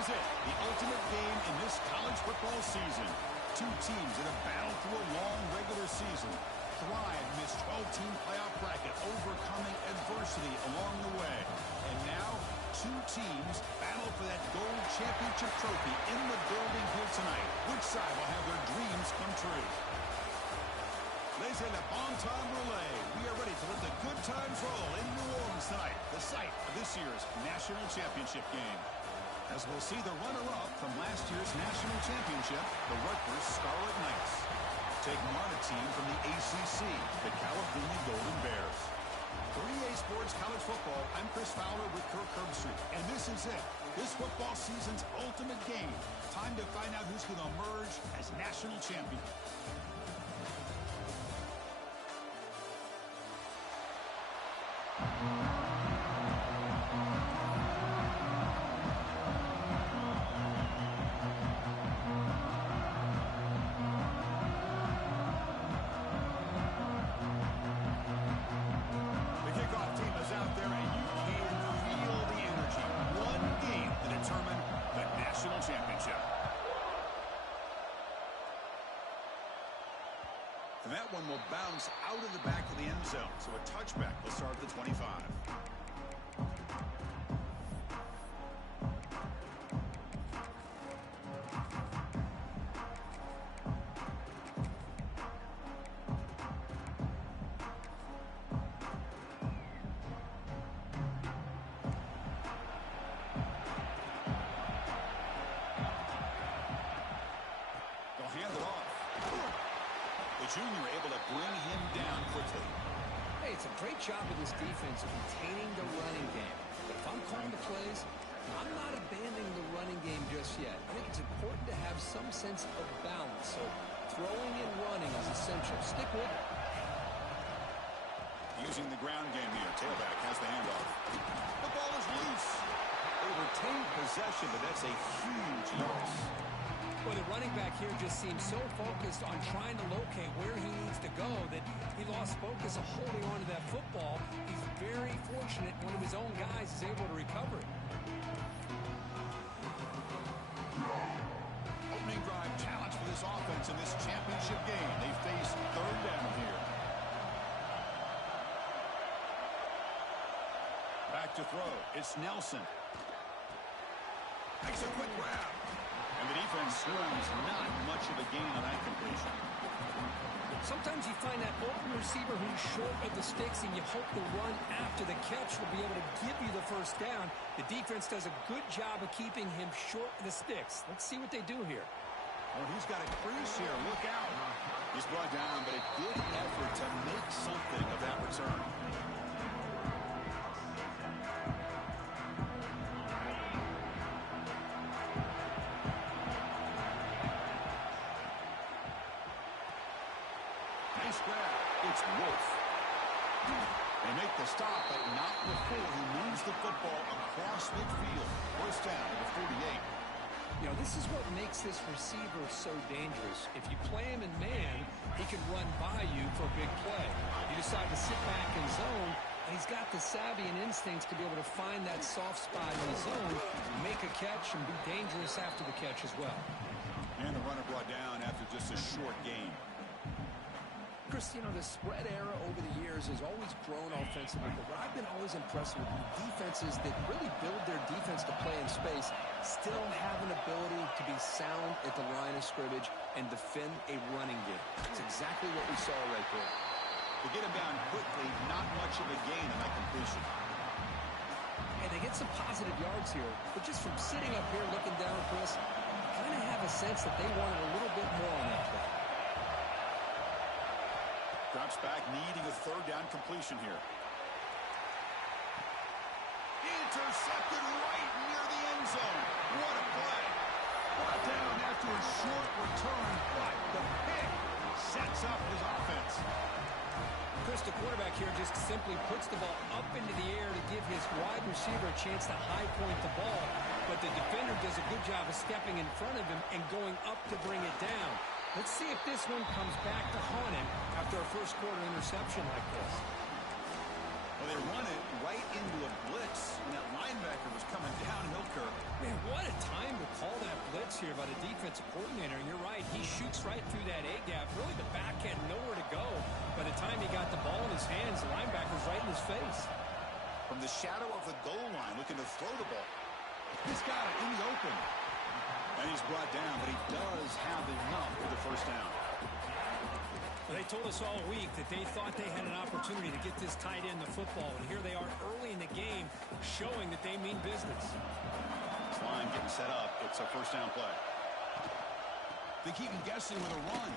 is it, the ultimate game in this college football season. Two teams that have battled through a long regular season, thrive in this 12-team playoff bracket, overcoming adversity along the way. And now, two teams battle for that gold championship trophy in the building here tonight. Which side will have their dreams come true? Laissez le bon temps rouler. We are ready to let the good times roll in New Orleans tonight, the site of this year's national championship game. As we'll see the runner-up from last year's national championship, the Rutgers Scarlet Knights, taking on a team from the ACC, the California Golden Bears. For EA Sports College Football, I'm Chris Fowler with Kirk Herbstreit, and this is it. This football season's ultimate game. Time to find out who's going to emerge as national champion. And that one will bounce out of the back of the end zone. So a touchback will start at the 25. They'll hand it off. The junior able to bring him down quickly. Hey, it's a great job of this defense of containing the running game. But if I'm calling the plays, I'm not abandoning the running game just yet. I think it's important to have some sense of balance. So throwing and running is essential. Stick with it. Using the ground game here. Tailback has the handoff. The ball is loose. They retained possession, but that's a huge loss. Well, the running back here just seems so focused on trying to locate where he needs to go that he lost focus of holding on to that football. He's very fortunate one of his own guys is able to recover it. Opening drive challenge for this offense in this championship game. They face third down here. Back to throw. It's Nelson. Makes a quick grab. And the defense screws not much of a gain on that completion. Sometimes you find that open receiver who's short of the sticks, and you hope the run after the catch will be able to give you the first down. The defense does a good job of keeping him short of the sticks. Let's see what they do here. Oh, he's got a crease here. Look out. He's brought down, but a good effort to make something of that return. It's Wolf. They make the stop, but not before he moves the football across midfield. First down to the 48. You know, this is what makes this receiver so dangerous. If you play him in man, he can run by you for a big play. You decide to sit back in zone, and he's got the savvy and instincts to be able to find that soft spot in the zone, make a catch, and be dangerous after the catch as well. And the runner brought down after just a short gain. Chris, you know, the spread era over the years has always grown offensively, but what I've been always impressed with the defenses that really build their defense to play in space still have an ability to be sound at the line of scrimmage and defend a running game. That's exactly what we saw right there. To get him down quickly, not much of a gain on that completion. And they get some positive yards here, but just from sitting up here looking down, Chris, I kind of have a sense that they wanted a little bit more on that play. Drops back, needing a third down completion here. Intercepted right near the end zone. What a play. Brought down after a short return, but the pick sets up his offense. Chris, the quarterback here just simply puts the ball up into the air to give his wide receiver a chance to high point the ball, but the defender does a good job of stepping in front of him and going up to bring it down. Let's see if this one comes back to haunt him after a first quarter interception like this. A Well, they run it right into a blitz, and that linebacker was coming downhill, Kirk. Man, what a time to call that blitz here by the defensive coordinator. And you're right, he shoots right through that A-gap. Really, the back had nowhere to go. By the time he got the ball in his hands, the linebacker's right in his face. From the shadow of the goal line, looking to throw the ball. He's got it in the open. And he's brought down, but he does have enough for the first down. They told us all week that they thought they had an opportunity to get this tight end the football, and here they are early in the game showing that they mean business. This line getting set up. It's a first down play. They keep him guessing with a run.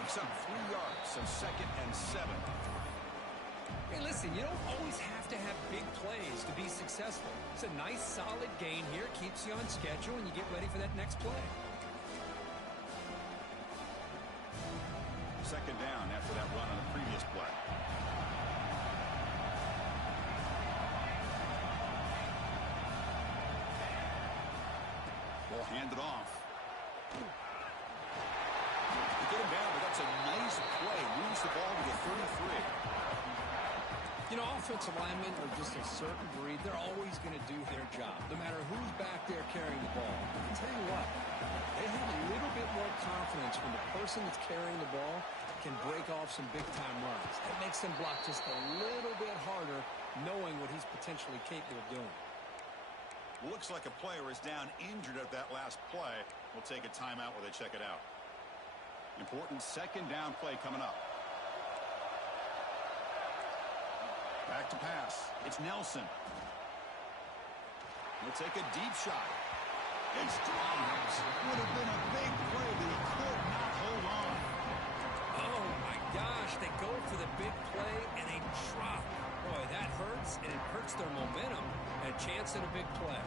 Picks up 3 yards, so 2nd and 7. Hey, listen, you don't always have to have big plays to be successful. It's a nice, solid gain here. Keeps you on schedule, and you get ready for that next play. 2nd down after that run on the previous play. Ball handed off. They get him down, but that's a nice play. Moves the ball to the 33. You know, offensive linemen are just a certain breed. They're always going to do their job, no matter who's back there carrying the ball. I tell you what, they have a little bit more confidence when the person that's carrying the ball can break off some big-time runs. That makes them block just a little bit harder, knowing what he's potentially capable of doing. Looks like a player is down injured at that last play. We'll take a timeout while they check it out. Important 2nd down play coming up. Back to pass. It's Nelson. He'll take a deep shot. It's dropped. Would have been a big play, but he could not hold on. Oh, my gosh. They go for the big play, and they drop. Boy, that hurts, and it hurts their momentum. A chance at a big play.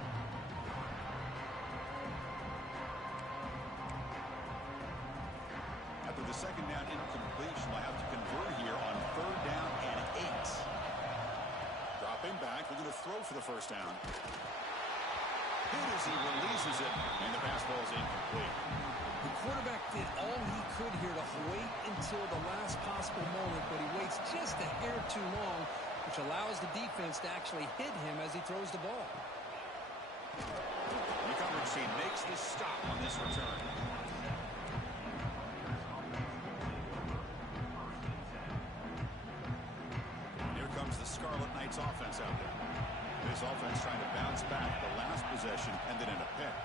After the 2nd down incompletion, I have to convert here on 3rd down and 8. Dropping back, we're going to throw for the first down. Hit as he releases it, and the pass ball is incomplete. The quarterback did all he could here to wait until the last possible moment, but he waits just a hair too long, which allows the defense to actually hit him as he throws the ball. The coverage team makes the stop on this return. Here comes the Scarlet Knights offense out there. This offense trying to bounce back. The last possession ended in a pick.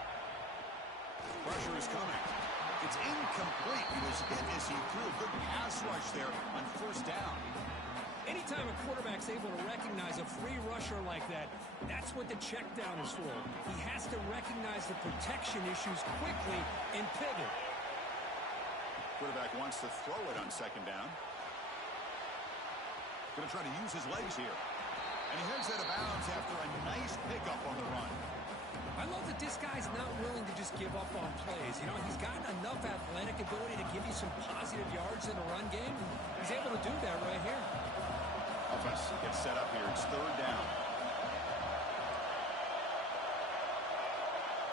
Pressure is coming. It's incomplete. He was hit as he threw a good pass rush there on 1st down. Anytime a quarterback's able to recognize a free rusher like that, that's what the check down is for. He has to recognize the protection issues quickly and pivot. Quarterback wants to throw it on 2nd down. Going to try to use his legs here. And he heads out of bounds after a nice pickup on the run. I love that this guy's not willing to just give up on plays. You know, he's got enough athletic ability to give you some positive yards in the run game. He's able to do that right here. Offense gets set up here. It's 3rd down.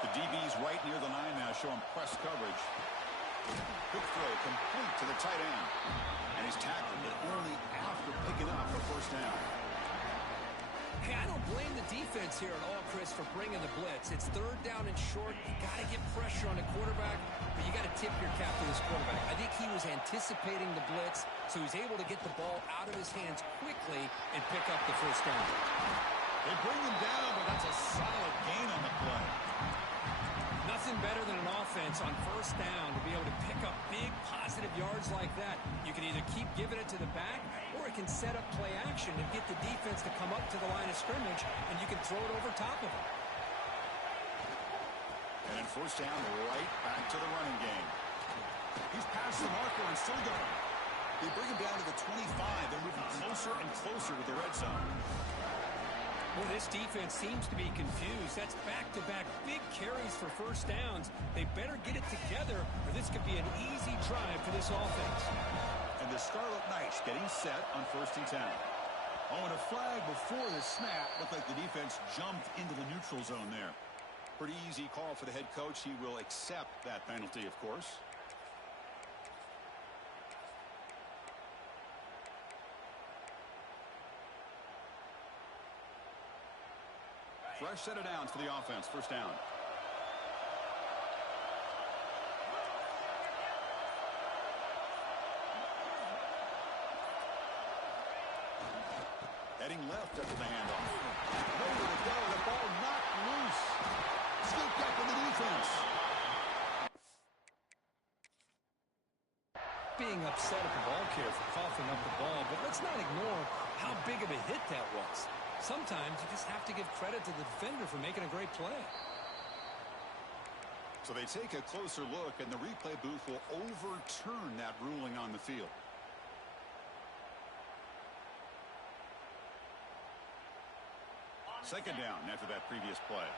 The DB's right near the line now, showing press coverage. Quick throw complete to the tight end. And he's tackled, but only after picking up a 1st down. Hey, I don't blame the defense here at all, Chris, for bringing the blitz. It's 3rd down and short. You got to get pressure on the quarterback, but you got to tip your cap to this quarterback. I think he was anticipating the blitz, so he's able to get the ball out of his hands quickly and pick up the 1st down. They bring him down, but that's a solid gain on the play. Nothing better than an offense on 1st down to be able to pick up big positive yards like that. You can either keep giving it to the back, or it can set up play action and get the defense to come up to the line of scrimmage, and you can throw it over top of them. And then 1st down, right back to the running game. He's past the marker and still going. They bring him down to the 25. They're moving closer and closer to the red zone. Well, this defense seems to be confused. That's back-to-back big carries for 1st downs. They better get it together, or this could be an easy drive for this offense. And the Scarlet Knights getting set on 1st and 10. Oh, and a flag before the snap. Looked like the defense jumped into the neutral zone there. Pretty easy call for the head coach. He will accept that penalty, of course. Fresh set of downs for the offense. First down. Heading left after the handoff. Nowhere to go. The ball knocked loose. Scooped up in the defense. Being upset at the ball carrier for coughing up the ball, but let's not ignore how big of a hit that was. Sometimes you just have to give credit to the defender for making a great play. So they take a closer look, and the replay booth will overturn that ruling on the field. Second down after that previous play.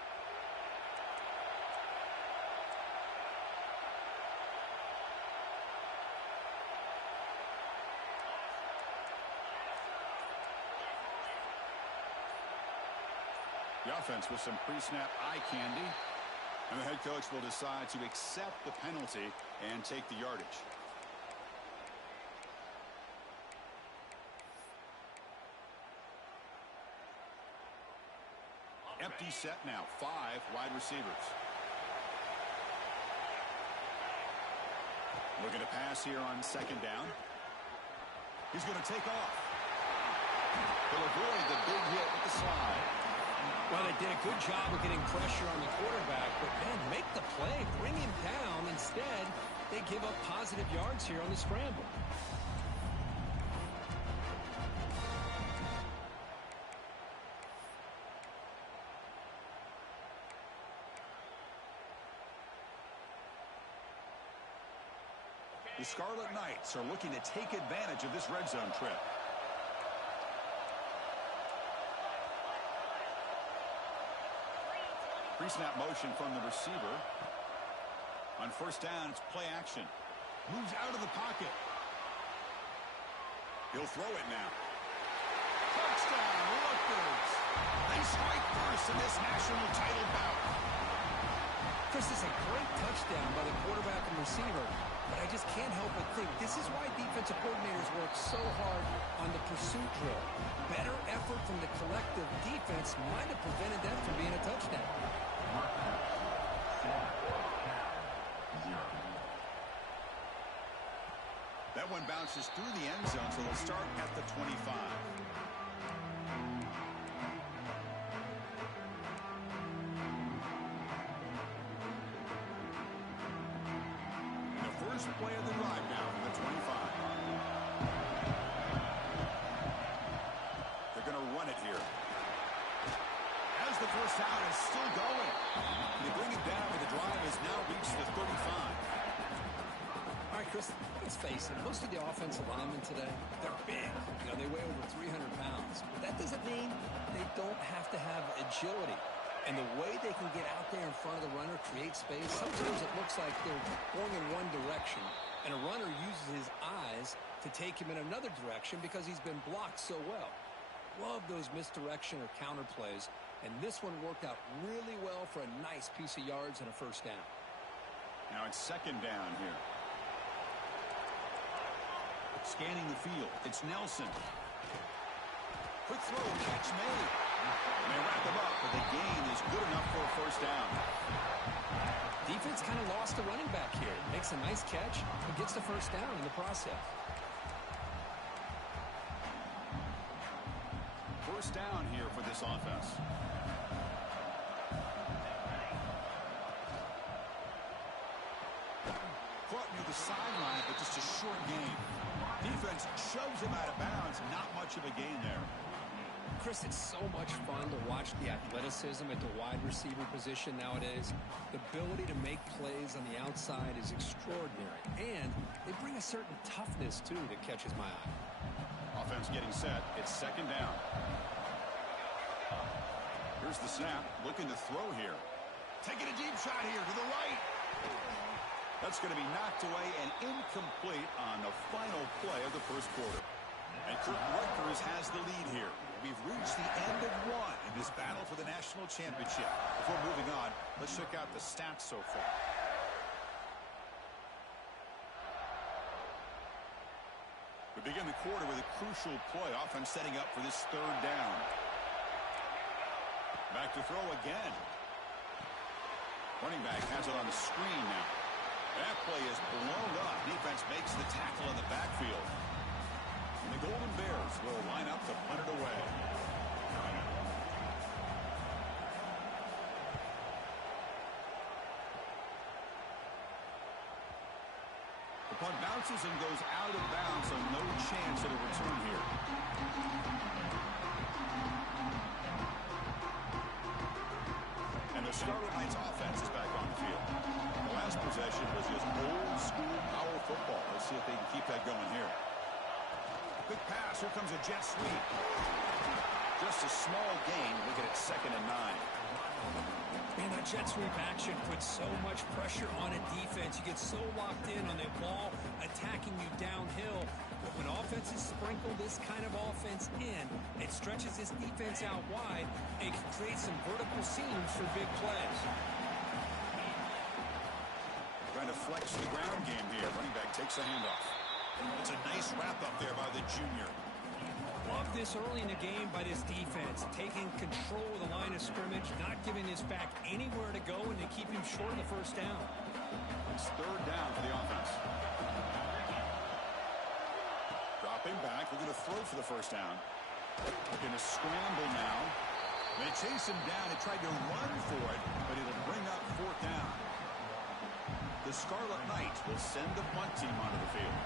The offense with some pre-snap eye candy. And the head coach will decide to accept the penalty and take the yardage. Empty set now. 5 wide receivers. Looking to pass here on second down. He's going to take off. He'll avoid the big hit with the slide. Well, they did a good job of getting pressure on the quarterback, but, man, make the play, bring him down. Instead, they give up positive yards here on the scramble. The Scarlet Knights are looking to take advantage of this red zone trip. Pre-snap motion from the receiver. On first down, it's play action. Moves out of the pocket. He'll throw it now. Touchdown, Rutgers. They strike first in this national title bout. Chris, is a great touchdown by the quarterback and receiver, but I just can't help but think this is why defensive coordinators work so hard on the pursuit drill. Better effort from the collective defense might have prevented that from being a touchdown. That one bounces through the end zone, so they'll start at the 25. The first play of the drive now from the 25. They're going to run it here. As the first down is still going. They bring it down, and the drive has now reached the 35. All right, Chris, let's face it. Most of the offensive linemen today, they're big. You know, they weigh over 300 pounds. But that doesn't mean they don't have to have agility. And the way they can get out there in front of the runner, create space, sometimes it looks like they're going in one direction, and a runner uses his eyes to take him in another direction because he's been blocked so well. Love those misdirection or counter plays, and this one worked out really well for a nice piece of yards and a first down. Now it's second down here. Scanning the field. It's Nelson. Quick throw, catch made. And they wrap him up, but the gain is good enough for a first down. Defense kind of lost the running back here. Makes a nice catch and gets the first down in the process. First down here for this offense. Caught near the sideline, but just a short gain. Defense shoves him out of bounds. Not much of a gain there. Chris, it's so much fun to watch the athleticism at the wide receiver position nowadays. The ability to make plays on the outside is extraordinary. And they bring a certain toughness, too, that catches my eye. Offense getting set. It's second down. Here's the snap. Looking to throw here. Taking a deep shot here to the right. That's going to be knocked away and incomplete on the final play of the first quarter. And Rutgers has the lead here. We've reached the end of one in this battle for the national championship. Before moving on, let's check out the stats so far. We begin the quarter with a crucial play. Offense setting up for this third down. Back to throw again. Running back has it on the screen now. That play is blown up. Defense makes the tackle in the backfield. And the Golden Bears will line up to punt it away. The punt bounces and goes out of bounds, so no chance at a return here. And the Scarlet Knights offense is back on the field. The last possession was just old school power football. Let's see if they can keep that going here. Quick pass. Here comes a jet sweep. Just a small gain. Looking at 2nd and 9. Man, that jet sweep action puts so much pressure on a defense. You get so locked in on the ball attacking you downhill. But when offenses sprinkle this kind of offense in, it stretches this defense out wide. It can create some vertical seams for big plays. Trying to flex the ground game here. Running back takes a handoff. It's a nice wrap up there by the junior. Love this early in the game by this defense, taking control of the line of scrimmage, not giving this back anywhere to go, and to keep him short of the first down. It's 3rd down for the offense. Dropping back, we're going to throw for the first down. Going to scramble now. They chase him down. He tried to run for it, but it'll bring up 4th down. The Scarlet Knights will send the punt team onto the field.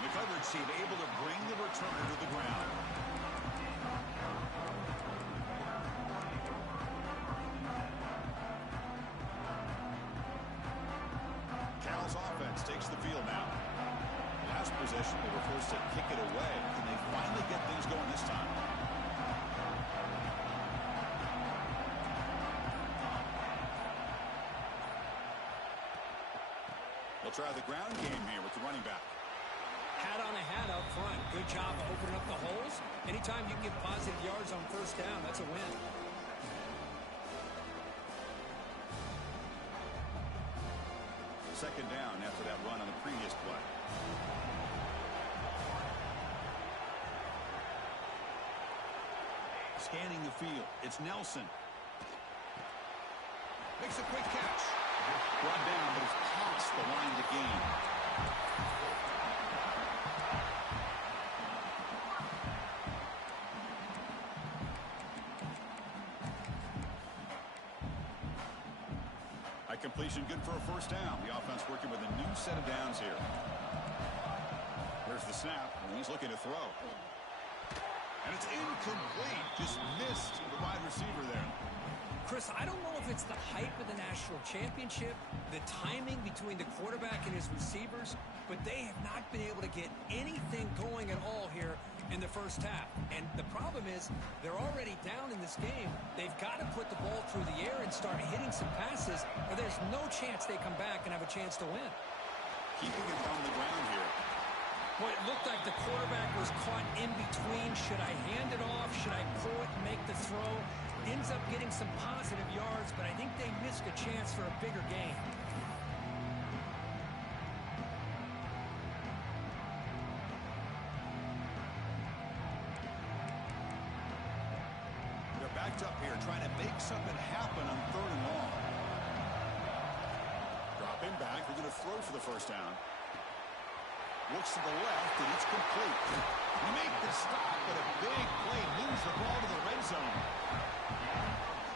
The coverage team able to bring the returner to the ground. Cal's offense takes the field now. Last possession, they were forced to kick it away. Can they finally get things going this time? They'll try the ground game here with the running back. Hat on a hat up front. Good job of opening up the holes. Anytime you can get positive yards on first down, that's a win. Second down after that run on the previous play. Scanning the field. It's Nelson. Makes a quick catch. Brought down, but it's past the line to gain. High completion, good for a first down. The offense working with a new set of downs here. There's the snap, and he's looking to throw. And it's incomplete. Just missed the wide receiver there. Chris, I don't know if it's the hype of the national championship, the timing between the quarterback and his receivers, but they have not been able to get anything going at all here in the first half. And the problem is they're already down in this game. They've got to put the ball through the air and start hitting some passes, or there's no chance they come back and have a chance to win. Keeping it on the ground here. Well, it looked like the quarterback was caught in between. Should I hand it off? Should I pull it and make the throw? Ends up getting some positive yards, but I think they missed a chance for a bigger gain. They're backed up here trying to make something happen on 3rd and long. Dropping back. They're going to throw for the first down. Looks to the left, and it's complete. We make the stop, but a big play moves the ball to the red zone.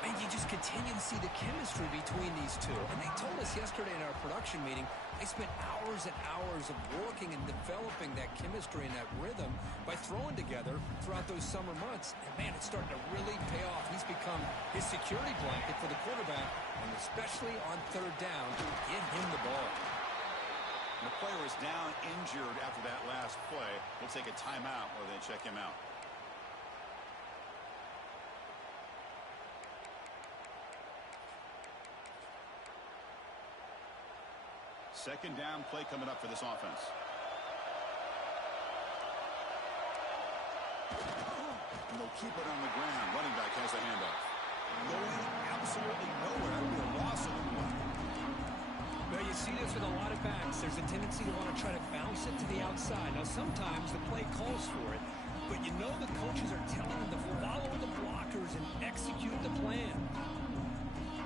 And you just continue to see the chemistry between these two. And they told us yesterday in our production meeting, they spent hours and hours of working and developing that chemistry and that rhythm by throwing together throughout those summer months. And, man, it's starting to really pay off. He's become his security blanket for the quarterback, and especially on 3rd down, to get him the ball. The player is down injured after that last play. We'll take a timeout while they check him out. Second down play coming up for this offense. And they'll keep it on the ground. Running back has the handoff. Going absolutely nowhere. That would be a loss of the play. Well, you see this with a lot of backs. There's a tendency to want to try to bounce it to the outside. Now, sometimes the play calls for it, but you know the coaches are telling them to follow the blockers and execute the plan.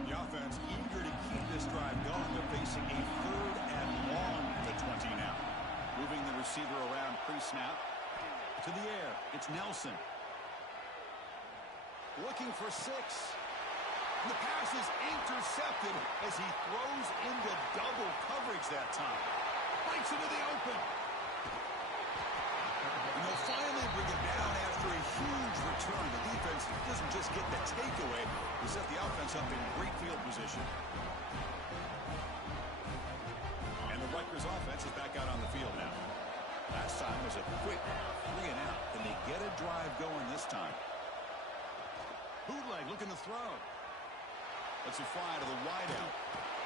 The offense eager to keep this drive going. They're facing a 3rd and long to 20 now. Moving the receiver around pre-snap. To the air. It's Nelson. Looking for 6. The pass is intercepted as he throws into double coverage that time. Breaks into the open. And they'll finally bring him down after a huge return. The defense doesn't just get the takeaway. They set the offense up in great field position. And the Rutgers offense is back out on the field now. Last time was a quick 3 and out. Can they get a drive going this time? Bootleg looking to throw. Let's it fly to the wideout.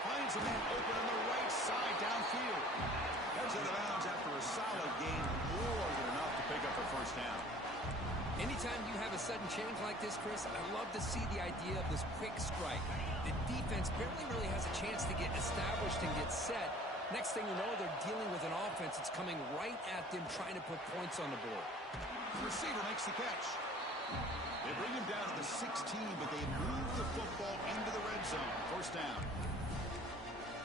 Finds a man open on the right side downfield. Heads out of bounds after a solid gain, more than enough to pick up a first down. Anytime you have a sudden change like this, Chris, I love to see the idea of this quick strike. The defense barely really has a chance to get established and get set. Next thing you know, they're dealing with an offense that's coming right at them, trying to put points on the board. The receiver makes the catch. They bring him down to the 16, but they move the football into the red zone. First down.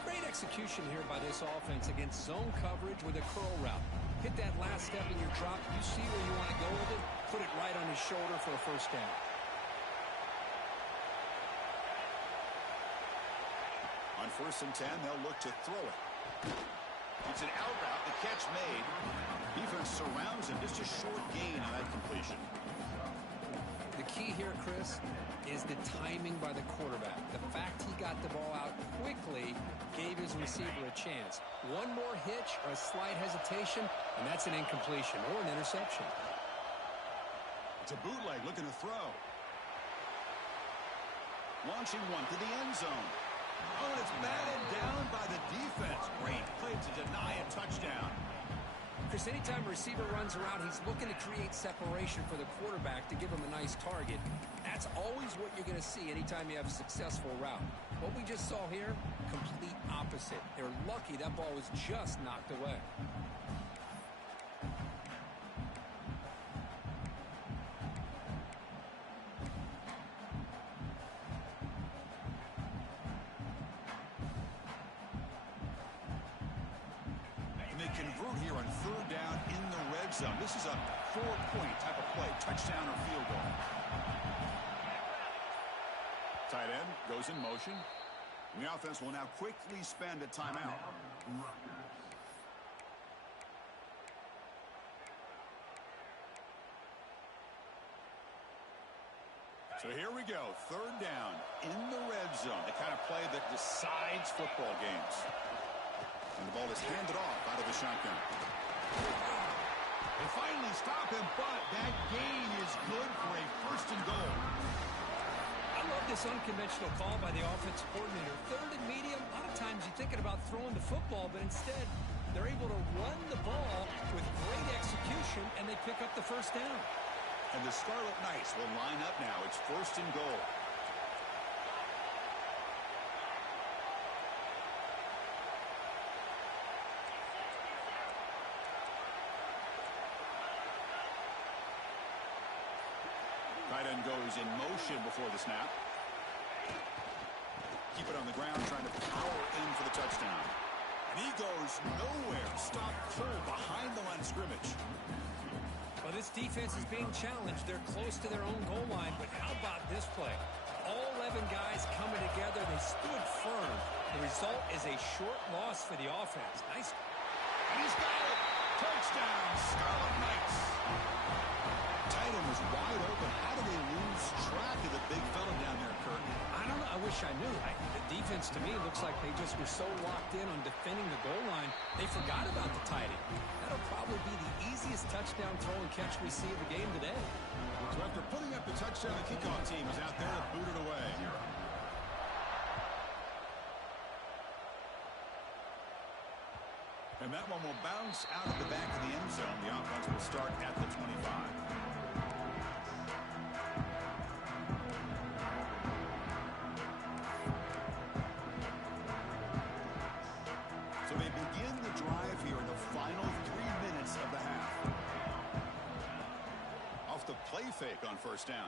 Great execution here by this offense against zone coverage with a curl route. Hit that last step in your drop. You see where you want to go with it. Put it right on his shoulder for a first down. On 1st and 10, they'll look to throw it. It's an out route. The catch made. Defense surrounds him. Just a short gain on that completion. The key here, Chris, is the timing by the quarterback. The fact he got the ball out quickly gave his receiver a chance. One more hitch or a slight hesitation, and that's an incompletion or an interception. It's a bootleg looking to throw. Launching one to the end zone. Oh, and it's batted down by the defense. Great play to deny a touchdown. Chris, anytime a receiver runs around, he's looking to create separation for the quarterback to give him a nice target. That's always what you're going to see anytime you have a successful route. What we just saw here, complete opposite. They're lucky that ball was just knocked away. Convert here on 3rd down in the red zone. This is a 4-point type of play, touchdown or field goal. Tight end goes in motion. And the offense will now quickly spend a timeout. So here we go, 3rd down in the red zone. The kind of play that decides football games. And the ball is handed off out of the shotgun. They finally stop him, but that gain is good for a 1st and goal. I love this unconventional call by the offensive coordinator. 3rd and medium, a lot of times you're thinking about throwing the football, but instead they're able to run the ball with great execution, and they pick up the first down. And the Scarlet Knights will line up now. It's 1st and goal. Tight end goes in motion before the snap. Keep it on the ground, trying to power in for the touchdown. And he goes nowhere. Stop cold behind the line of scrimmage. Well, this defense is being challenged. They're close to their own goal line, but how about this play? All 11 guys coming together. They stood firm. The result is a short loss for the offense. Nice. And he's got it. Touchdown, Scarlet Knights. Tight end was wide open. How do they lose track of the big fella down there, Kurt? I don't know. I wish I knew. The defense, to me, looks like they just were so locked in on defending the goal line, they forgot about the tight end. That'll probably be the easiest touchdown throw and catch we see of the game today. So after putting up the touchdown, the kickoff team is out there to boot it away. And that one will bounce out of the back of the end zone. The offense will start at the 25. fake on first down.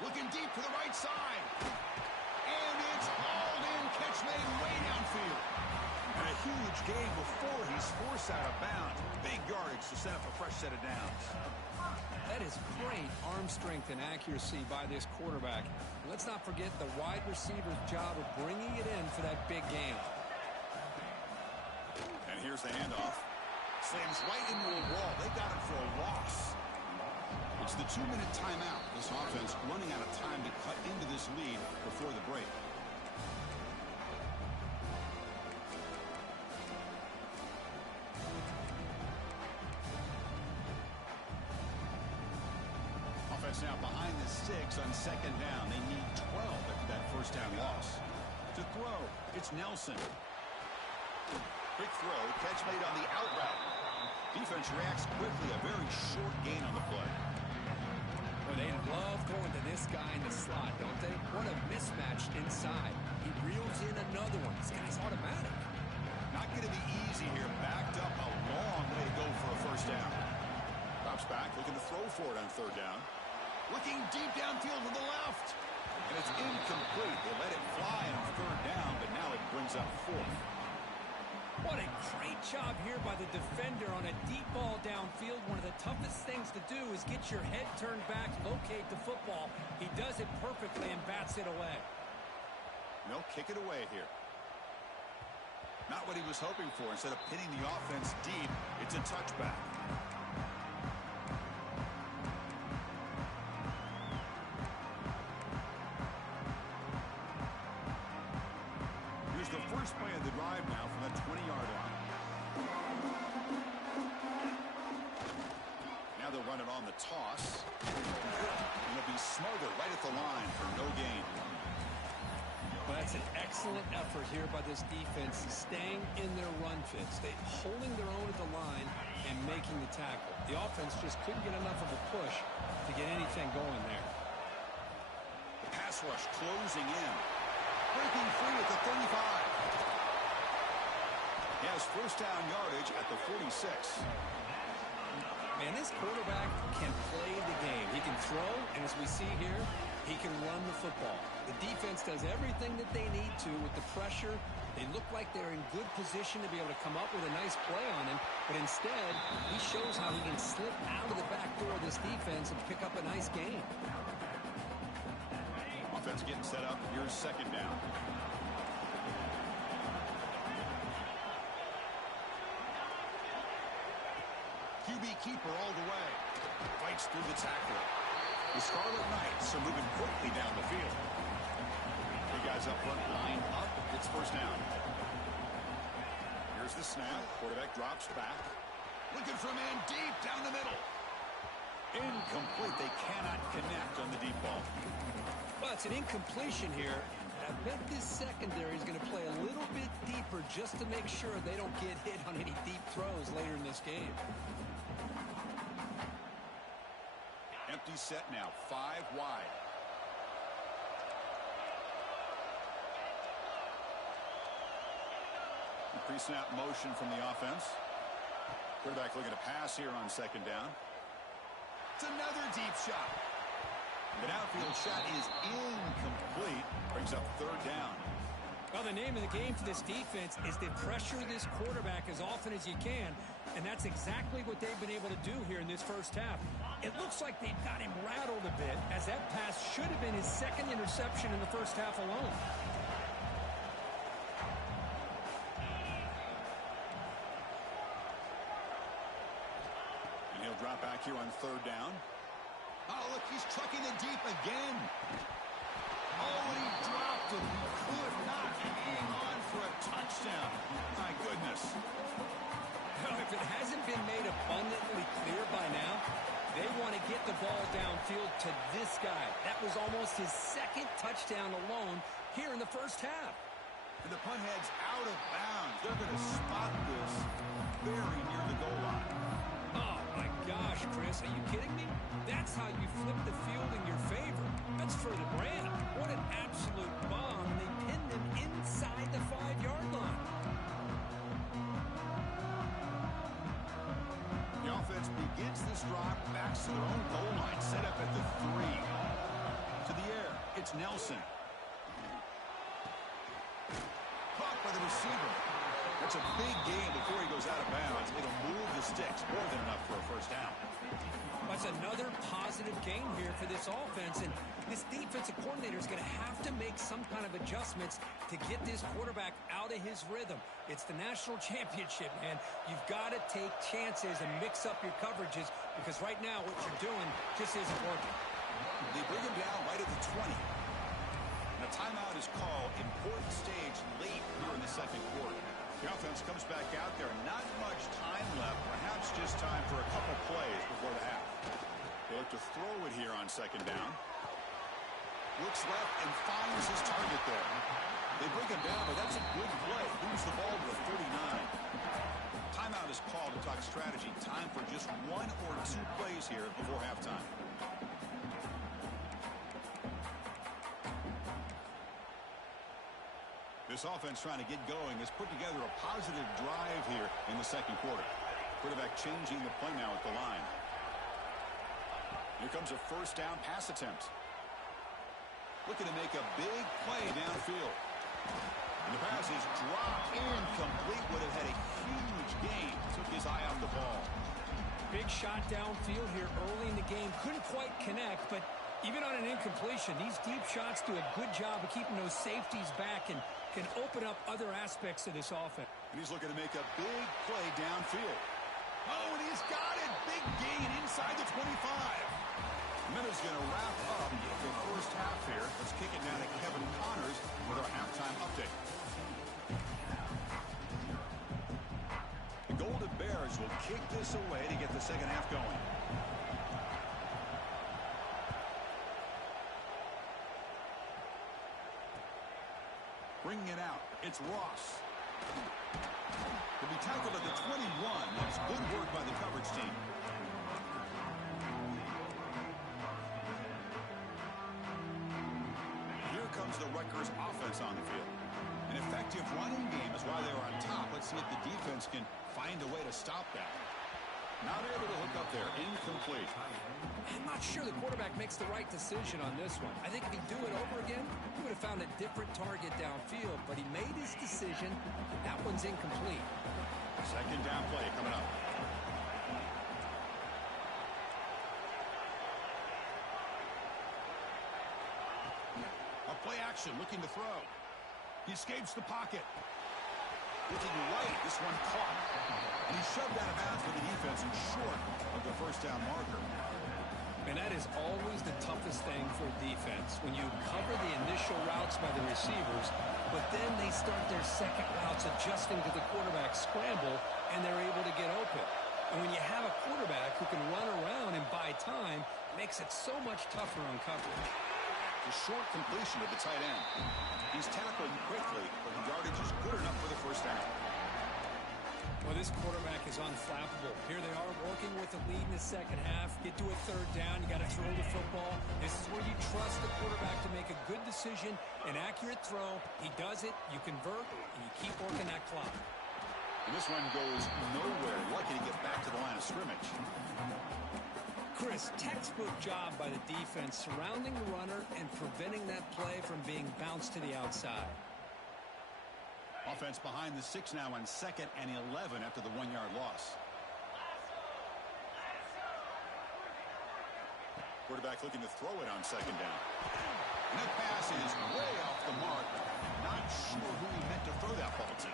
Looking deep to the right side. And it's hauled in. Catch made way downfield. And a huge gain before he's forced out of bounds. Big yardage to set up a fresh set of downs. That is great arm strength and accuracy by this quarterback. Let's not forget the wide receiver's job of bringing it in for that big gain. And here's the handoff. Slams right into a wall. They got it for a loss. It's the 2-minute timeout. This offense running out of time to cut into this lead before the break. Offense now behind the 6 on second down. They need 12 after that first down loss. To throw, it's Nelson. Quick throw, catch made on the out route. Defense reacts quickly, a very short gain on the play. Well, they love going to this guy in the slot, don't they? What a mismatch inside. He reels in another one. This guy's automatic. Not going to be easy here. Backed up a long way to go for a first down. Drops back, looking to throw for it on third down. Looking deep downfield to the left. And it's incomplete. They let it fly on third down, but now it brings up fourth. What a great job here by the defender on a deep ball downfield. One of the toughest things to do is get your head turned back, locate the football. He does it perfectly and bats it away. No, kick it away here. Not what he was hoping for. Instead of pinning the offense deep, it's a touchback. Here's the first play of the drive now from the 20-yard line. Now they'll run it on the toss. And it'll be Smothered right at the line for no gain. Well, that's an excellent effort here by this defense, staying in their run fits. They holding their own at the line and making the tackle. The offense just couldn't get enough of a push to get anything going there. The pass rush closing in. Breaking free at the 35. He has first down yardage at the 46. Man, this quarterback can play the game. He can throw, and as we see here, he can run the football. The defense does everything that they need to with the pressure. They look like they're in good position to be able to come up with a nice play on him, but instead, he shows how he can slip out of the back door of this defense and pick up a nice gain. Offense getting set up. Here's second down. QB keeper all the way. Fights through the tackler. The Scarlet Knights are moving quickly down the field. Three guys up front, line up. It's first down. Here's the snap. Quarterback drops back. Looking for a man deep down the middle. Incomplete. They cannot connect on the deep ball. Well, it's an incompletion here. I bet this secondary is going to play a little bit deeper just to make sure they don't get hit on any deep throws later in this game. Empty set now, 5 wide. Pre-snap motion from the offense. Quarterback looking to pass here on second down. It's another deep shot. The outfield shot is incomplete. Brings up third down. Well, the name of the game for this defense is to pressure this quarterback as often as you can, and that's exactly what they've been able to do here in this first half. It looks like they've got him rattled a bit, as that pass should have been his second interception in the first half alone. And he'll drop back here on third down. Oh, look, he's trucking it deep again. Oh, he dropped it. He could not hang on for a touchdown. My goodness. Well, if it hasn't been made abundantly clear by now, they want to get the ball downfield to this guy. That was almost his second touchdown alone here in the first half. And the punt head's out of bounds. They're going to spot this very near the goal line. Oh, my gosh, Chris, are you kidding me? That's how you flip the field in your favor. That's for the brand. What an absolute bomb. They pinned him inside the 5-yard line. The offense begins begins this drive, backs to their own goal line, set up at the 3. To the air, it's Nelson. Caught by the receiver. That's a big gain before he goes out of bounds. It'll move the sticks, more than enough for a first down. That's another positive gain here for this offense, and this defensive coordinator is going to have to make some kind of adjustments to get this quarterback out of his rhythm. It's the national championship, man. You've got to take chances and mix up your coverages, because right now what you're doing just isn't working. They bring him down right at the 20. And a timeout is called. Important stage late here in the second quarter. The offense comes back out there. Not much time left. Perhaps just time for a couple plays before the half. They look to throw it here on second down. Looks left and finds his target there. They bring him down, but that's a good play. Moves the ball to the 39. Timeout is called to talk strategy. Time for just 1 or 2 plays here before halftime. This offense trying to get going has put together a positive drive here in the second quarter. Quarterback changing the play now at the line. Here comes a first down pass attempt. Looking to make a big play downfield. And the pass is dropped incomplete. Would have had a huge gain. Took his eye off the ball. Big shot downfield here early in the game. Couldn't quite connect, but even on an incompletion, these deep shots do a good job of keeping those safeties back and can open up other aspects of this offense. And he's looking to make a big play downfield. Oh, and he's got it. Big gain inside the 25. Minute's going to wrap up the first half here. Let's kick it now to Kevin Connors with our halftime update. The Golden Bears will kick this away to get the second half going. Bringing it out, it's Ross. He'll be tackled at the 21. That's good work by the coverage team. Here comes the Rutgers offense on the field. An effective running game is why they were on top. Let's see if the defense can find a way to stop that. Not able to hook up there. Incomplete. I'm not sure the quarterback makes the right decision on this one. I think if he'd do it over again, he would have found a different target downfield, but he made his decision. That one's incomplete. Second down play coming up. A play action looking to throw. He escapes the pocket. Looking right, this one caught. And he shoved out of bounds for the defense and short of the first down marker. And that is always the toughest thing for a defense, when you cover the initial routes by the receivers, but then they start their second routes adjusting to the quarterback's scramble, and they're able to get open. And when you have a quarterback who can run around and buy time, it makes it so much tougher on coverage. The short completion of the tight end. He's tackled quickly, but the yardage is good enough for the first down. Well, this quarterback is unflappable. Here they are working with a lead in the second half. Get to a third down. You got to throw the football. This is where you trust the quarterback to make a good decision, an accurate throw. He does it, you convert, and you keep working that clock. And this one goes nowhere. Lucky to get back to the line of scrimmage. Chris, textbook job by the defense surrounding the runner and preventing that play from being bounced to the outside. Offense behind the 6 now on 2nd and 11 after the 1-yard loss. Quarterback looking to throw it on 2nd down. And that pass is way off the mark. Not sure who he meant to throw that ball to.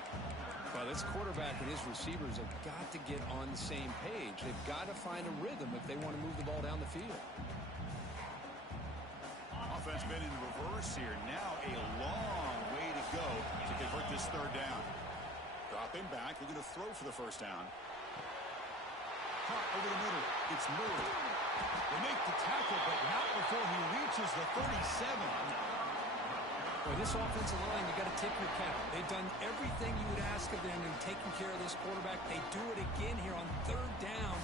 Well, this quarterback and his receivers have got to get on the same page. They've got to find a rhythm if they want to move the ball down the field. Offense been in reverse here. Now a long way to go to convert this third down. Dropping back. Looking to throw for the first down. Caught over the middle. It's Murray. They make the tackle, but not before he reaches the 37. Boy, this offensive line, you got to tip your cap. They've done everything you would ask of them in taking care of this quarterback. They do it again here on third down,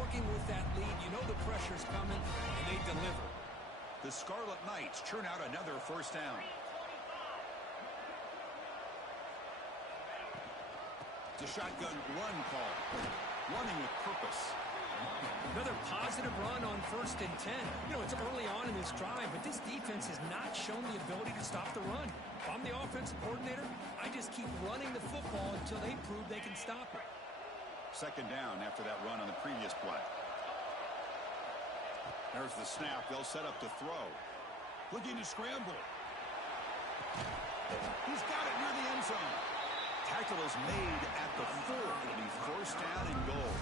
working with that lead. You know the pressure's coming, and they deliver. The Scarlet Knights churn out another first down. It's a shotgun run call. Running with purpose. Another positive run on 1st and 10. You know, it's early on in this drive, but this defense has not shown the ability to stop the run. If I'm the offensive coordinator, I just keep running the football until they prove they can stop it. 2nd down after that run on the previous play. There's the snap. They'll set up to throw. Looking to scramble. He's got it near the end zone. Tackle is made at the 4. It'll be 1st down and goal.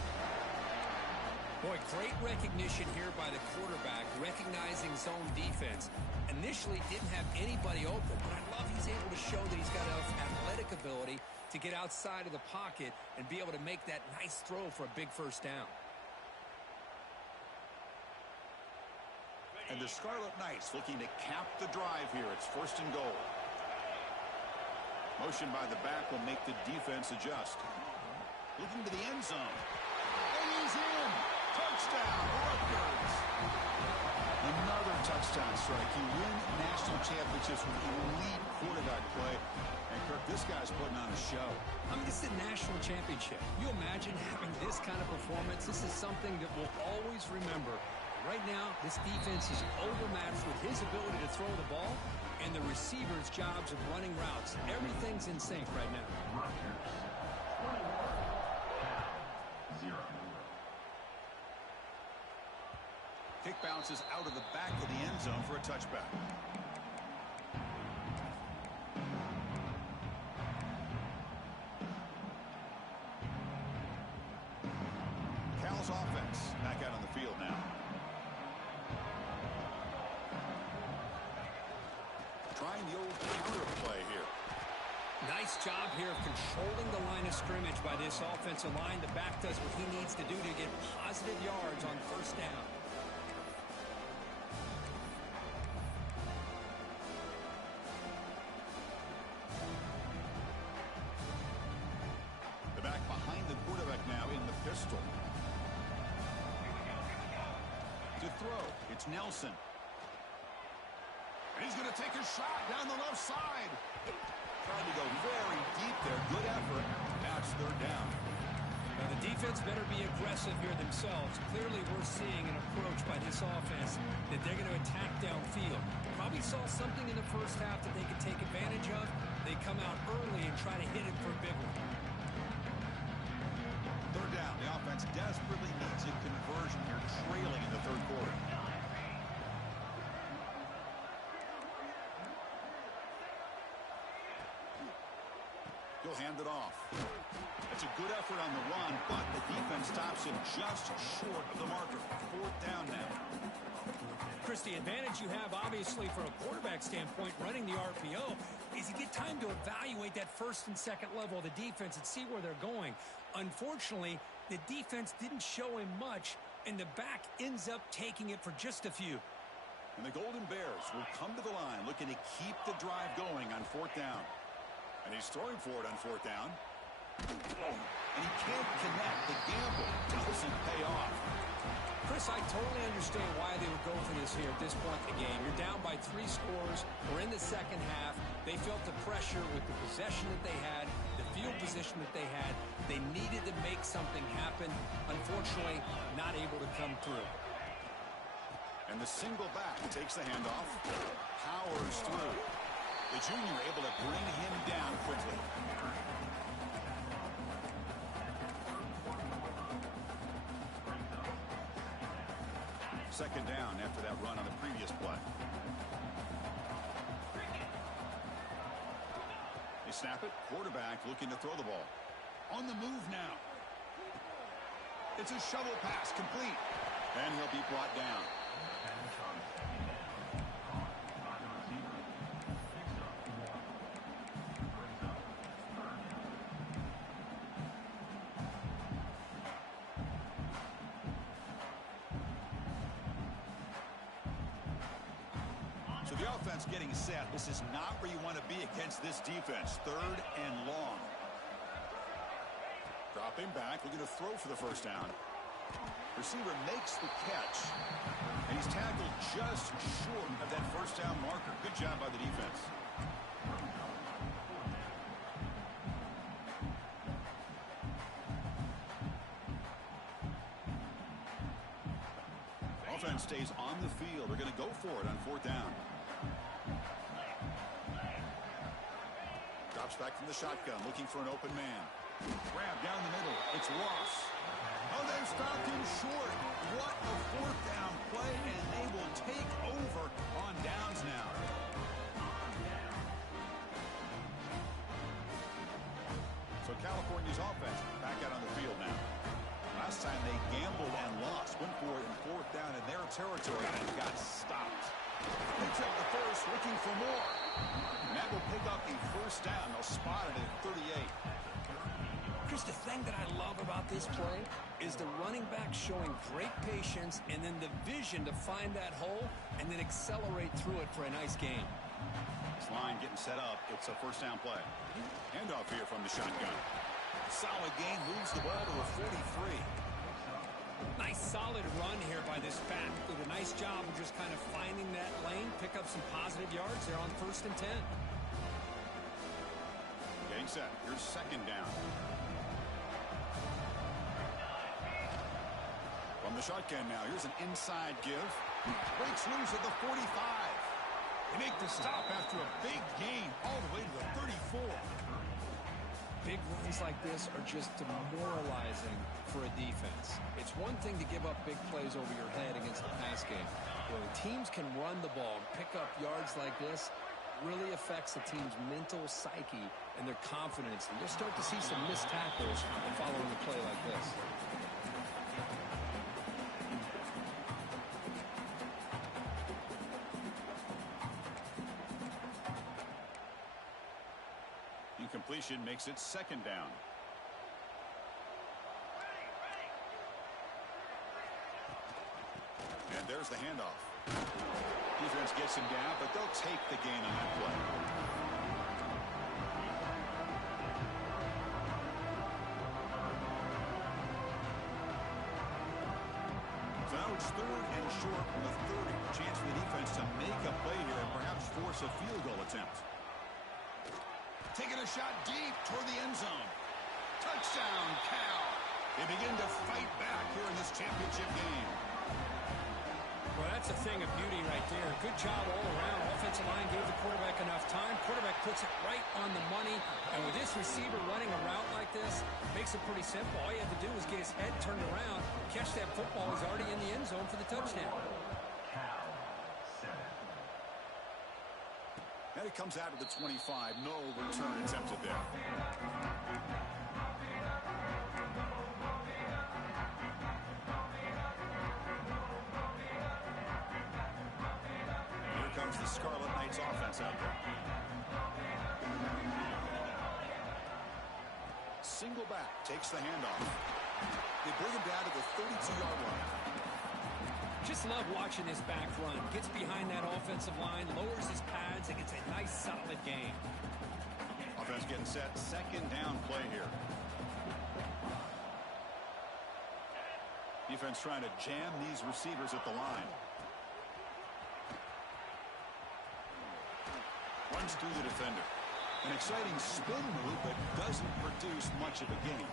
Boy, great recognition here by the quarterback, recognizing zone defense. Initially didn't have anybody open, but I love he's able to show that he's got enough athletic ability to get outside of the pocket and be able to make that nice throw for a big 1st down. And the Scarlet Knights looking to cap the drive here. It's 1st and goal. Motion by the back will make the defense adjust. Looking to the end zone. And he's in. Touchdown, Rutgers. Another touchdown strike. You win national championships with elite quarterback play. And, Kirk, this guy's putting on a show. I mean, this is a national championship. You imagine having this kind of performance? This is something that we'll always remember. Right now, this defense is overmatched with his ability to throw the ball and the receivers' jobs of running routes. Everything's in sync right now. Kick bounces out of the back of the end zone for a touchback. Cal's offense back out on the field now. Trying the old counter play here. Nice job here of controlling the line of scrimmage by this offensive line. The back does what he needs to do to get positive yards on 1st down. The back behind the quarterback now in the pistol. To throw, it's Nelson. And he's going to take a shot down the left side. Trying to go very deep there. Good effort. Now it's 3rd down. Now the defense better be aggressive here themselves. Clearly we're seeing an approach by this offense that they're going to attack downfield. Probably saw something in the 1st half that they could take advantage of. They come out early and try to hit it for a big one. 3rd down. The offense desperately needs a conversion here, trailing in the 3rd quarter. He'll hand it off. It's a good effort on the run, but the defense stops him just short of the marker. 4th down now. Chris, the advantage you have, obviously, from a quarterback standpoint, running the RPO, is you get time to evaluate that 1st and 2nd level of the defense and see where they're going. Unfortunately, the defense didn't show him much, and the back ends up taking it for just a few. And the Golden Bears will come to the line looking to keep the drive going on 4th down. And he's throwing for it on 4th down. And he can't connect. The gamble doesn't pay off. Chris, I totally understand why they would go for this here at this point in the game. You're down by 3 scores. We're in the 2nd half. They felt the pressure with the possession that they had, the field position that they had. They needed to make something happen. Unfortunately, not able to come through. And the single back takes the handoff. Powers through. The junior able to bring him down quickly. Second down after that run on the previous play. They snap it. Quarterback looking to throw the ball. On the move now. It's a shovel pass complete. And he'll be brought down. So the offense getting set. This is not where you want to be against this defense. 3rd and long. Dropping back, looking to throw for the 1st down. Receiver makes the catch. And he's tackled just short of that 1st down marker. Good job by the defense. offense stays on the field. They're going to go for it on 4th down. Drops back from the shotgun, looking for an open man. Grab down the middle. It's Ross. Oh, they've stopped him short. What a 4th down play, and they will take over on downs now. So California's offense back out on the field now. Last time they gambled and lost. Went for it in 4th down in their territory and got stopped. Picks up the first, looking for more. And that will pick up the 1st down. They'll spot it at 38. Chris, the thing that I love about this play is the running back showing great patience and then the vision to find that hole and then accelerate through it for a nice gain. This line getting set up. It's a 1st down play. Handoff here from the shotgun. Solid gain, moves the ball to a 43. Nice solid run here by this back. Did a nice job of just kind of finding that lane, pick up some positive yards there on 1st and 10. Getting set. Here's 2nd down. From the shotgun now. Here's an inside give. Breaks loose at the 45. They make the stop after a big gain all the way to the 34. Big runs like this are just demoralizing for a defense. It's one thing to give up big plays over your head against the pass game. When teams can run the ball and pick up yards like this, really affects the team's mental psyche and their confidence. And you'll start to see some missed tackles following a play like this. Incompletion makes it 2nd down. And there's the handoff. Defense gets him down, but they'll take the gain on that play. So now it's 3rd and short with 30. Chance for the defense to make a play here and perhaps force a field goal attempt. Taking a shot deep toward the end zone. Touchdown, Cal. They begin to fight back here in this championship game. Well, that's a thing of beauty right there. Good job all around. Offensive line gave the quarterback enough time. Quarterback puts it right on the money. And with this receiver running a route like this, makes it pretty simple. All you have to do is get his head turned around, catch that football. He's already in the end zone for the touchdown. And it comes out of the 25. No return attempted there. Here comes the Scarlet Knights offense out there. Single back takes the handoff. They bring him down to the 32-yard line. Just love watching this back run. Gets behind that offensive line, lowers his pads, and gets a nice solid gain. Offense getting set. 2nd down play here. Defense trying to jam these receivers at the line. Runs through the defender. An exciting spin move, but doesn't produce much of a gain.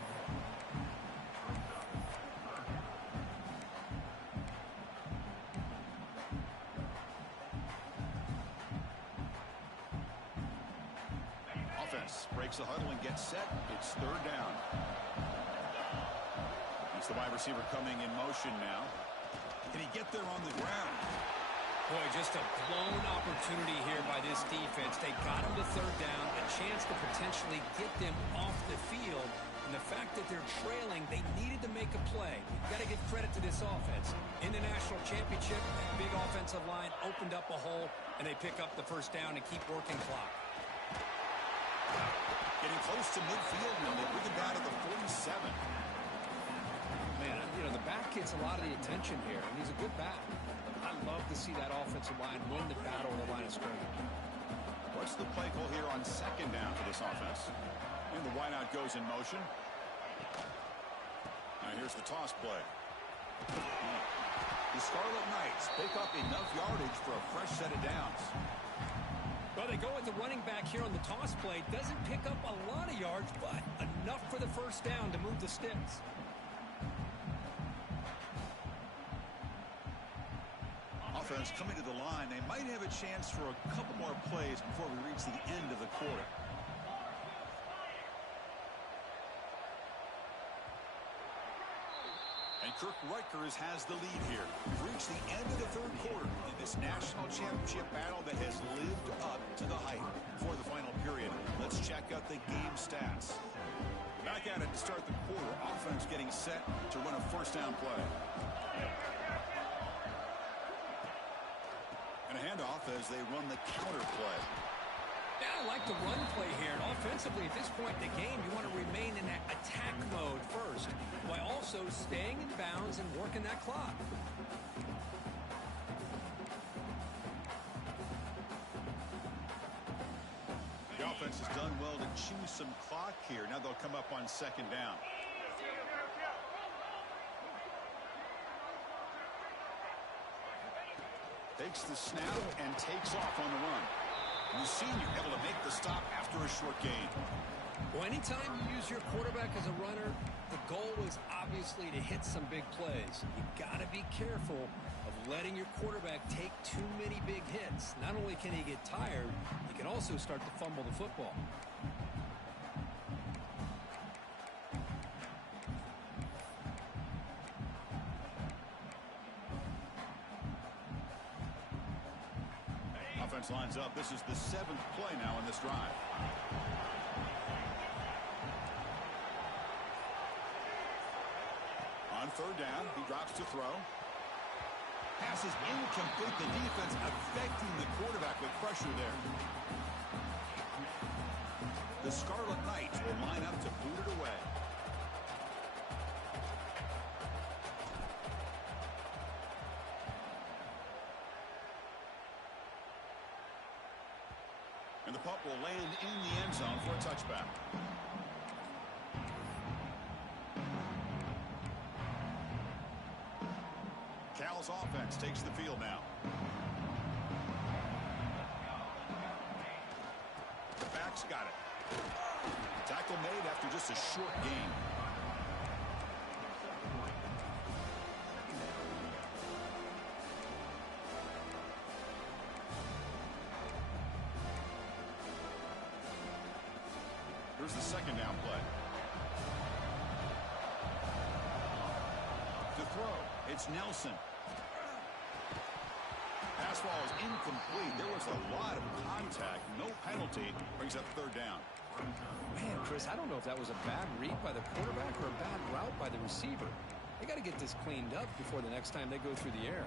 Breaks the huddle and gets set. It's 3rd down. It's the wide receiver coming in motion now. Can he get there on the ground? Boy, just a blown opportunity here by this defense. They got him to 3rd down, a chance to potentially get them off the field. And the fact that they're trailing, they needed to make a play. Got to give credit to this offense. In the national championship, that big offensive line opened up a hole, and they pick up the 1st down and keep working clock. Getting close to midfield now. They bring it down to the 47. Man, you know, the back gets a lot of the attention here, and he's a good back. I love to see that offensive line win the battle on the line of scrimmage. What's the play call here on 2nd down for this offense? And the wideout goes in motion. Now here's the toss play. The Scarlet Knights pick up enough yardage for a fresh set of downs. Well, they go with the running back here on the toss play. Doesn't pick up a lot of yards, but enough for the 1st down to move the sticks. offense coming to the line. They might have a chance for a couple more plays before we reach the end of the quarter. And Kirk Rutgers has the lead here. We've reached the end of the third quarter in this national championship battle that has lived up to the hype. For the final period, let's check out the game stats. Back at it to start the quarter. Offense getting set to run a first down play. And a handoff as they run the counter play. Yeah, I like the run play here. And offensively, at this point in the game, you want to remain in that attack mode first, while also staying in bounds and working that clock. The offense has done well to chew some clock here. Now they'll come up on second down. Takes the snap and takes off on the run. The senior able to make the stop after a short gain. Well, anytime you use your quarterback as a runner, the goal is obviously to hit some big plays. You got to be careful of letting your quarterback take too many big hits. Not only can he get tired, he can also start to fumble the football. Offense lines up. This is the 7th play now in this drive. On third down, he drops to throw. Pass is incomplete. The defense affecting the quarterback with pressure there. The Scarlet Knights will line up to boot it away. And the punt will land in the end zone for a touchback. Cal's offense takes the field now. The back's got it. Tackle made after just a short gain. Here's the second down play. To throw, it's Nelson. Pass ball is incomplete. There was a lot of contact. No penalty. Brings up third down. Man, Chris, I don't know if that was a bad read by the quarterback or a bad route by the receiver. They got to get this cleaned up before the next time they go through the air.